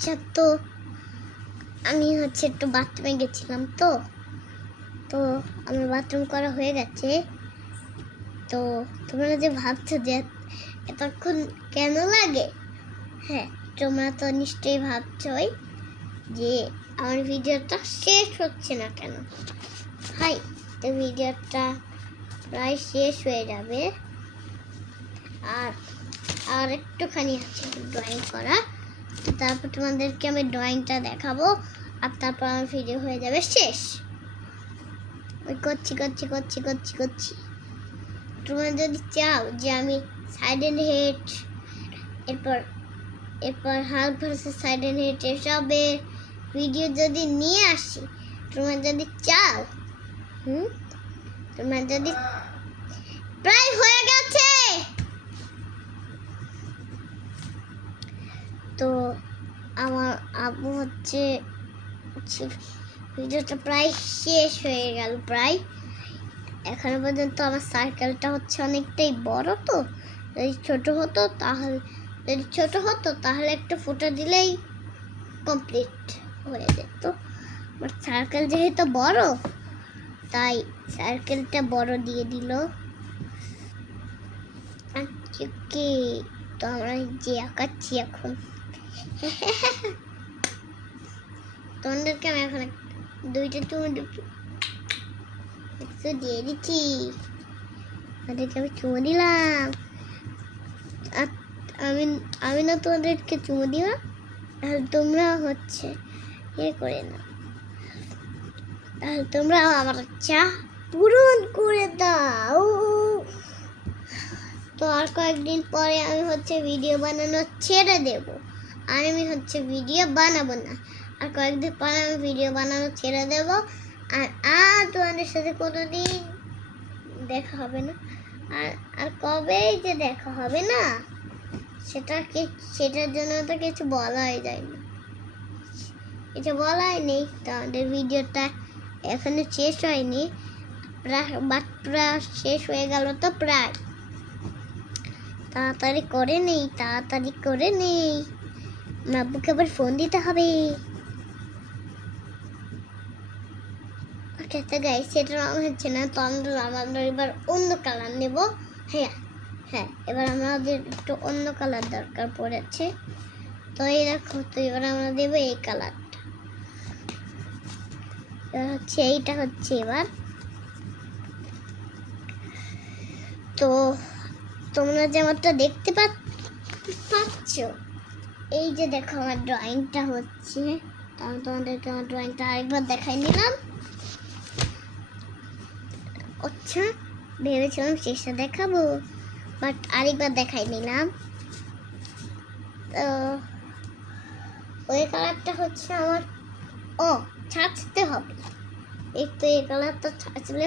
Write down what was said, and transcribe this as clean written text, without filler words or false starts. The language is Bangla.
আচ্ছা, তো আমি একটু বাথরুমে গেছিলাম, তো তো আমার বাথরুম করা হয়ে গেছে। তো তোমরা যে ভাবছো যে এতক্ষণ কেন লাগে, হ্যাঁ, তোমরা তো নিশ্চয়ই ভাবছোই যে আমার ভিডিওটা শেষ হচ্ছে না কেন। হাই, তো ভিডিওটা প্রায় শেষ হয়ে যাবে, আর আর একটুখানি আছে ড্রয়িং করা। তারপর তোমাদেরকে আমি ড্রয়িংটা দেখাবো, আর তারপর আমার ভিডিও হয়ে যাবে শেষ। ওই করছি। তোমরা যদি চাও যে আমি সাইডেন্ট হেড, এরপর হাল্ক ভার্সেস সাইডেন্ট হেড এসবের ভিডিও যদি নিয়ে আসি, তোমরা যদি চাও, তোমরা যদি প্রায় হয়ে গেছে, তো আমার আব্বু ভিডিওটা প্রায় শেষ হয়ে গেল। প্রায় এখনো পর্যন্ত আমার সার্কেলটা অনেকটাই বড়। তো যদি ছোট হতো তাহলে একটু ফুটো দিলেই কমপ্লিট হয়ে যেত। বাট সার্কেল যেহেতু বড়, তাই সার্কেলটা বড় দিয়ে দিল। ওকে, তো আমরা যে আঁকাচ্ছি এখন, তোমাদেরকে আমি এখন দুইটা চুমু দিয়ে দিচ্ছি। তাদেরকে আমি চুমু দিলাম, আর আমি না তোমাদেরকে চুমু দিলাম, তাহলে তোমরা করে না, তাহলে তোমরা আমার চা পূরণ করে দাও। তো আর কয়েকদিন পরে আমি ভিডিও বানানো ছেড়ে দেব, আর আমি ভিডিও বানাবো না। আর কয়েকদিন পরে আমি ভিডিও বানানো ছেড়ে দেব, আর তোমাদের সাথে কোনোদিন দেখা হবে না। আর কবে যে দেখা হবে না, সেটার জন্য তো কিছু বলাই যায় না, কিছু বলাই নেই। তো আমাদের ভিডিওটা এখনো শেষ হয়নি, প্রায় শেষ হয়ে গেল। তো প্রায় তাড়াতাড়ি করে নেই, আব্বুকে আবার ফোন দিতে হবে। ওকে, তো গাইস, সেটা রং হচ্ছে না, তো আমরা এবার অন্য কালার নেব। হ্যাঁ, এবার আমাদের একটু অন্য কালার দরকার পড়েছে। তো এই দেখো, তো এবার আমরা দেবো এই কালারটা। এবার এইটা এবার। তো তোমরা যে আমারটা দেখতে পাচ্ছ, এই যে দেখো আমার ড্রয়িংটা হচ্ছে। আমি তোমাদেরকে আমার ড্রয়িংটা আরেকবার দেখাই নিলাম। আচ্ছা, ভেবেছিলাম শেষে দেখাবো, বাট আরেকবার দেখাই নিলাম। তো ওই কালারটা আমার ছাঁচতে হবে। এই তো এই কালারটা ছাঁচলে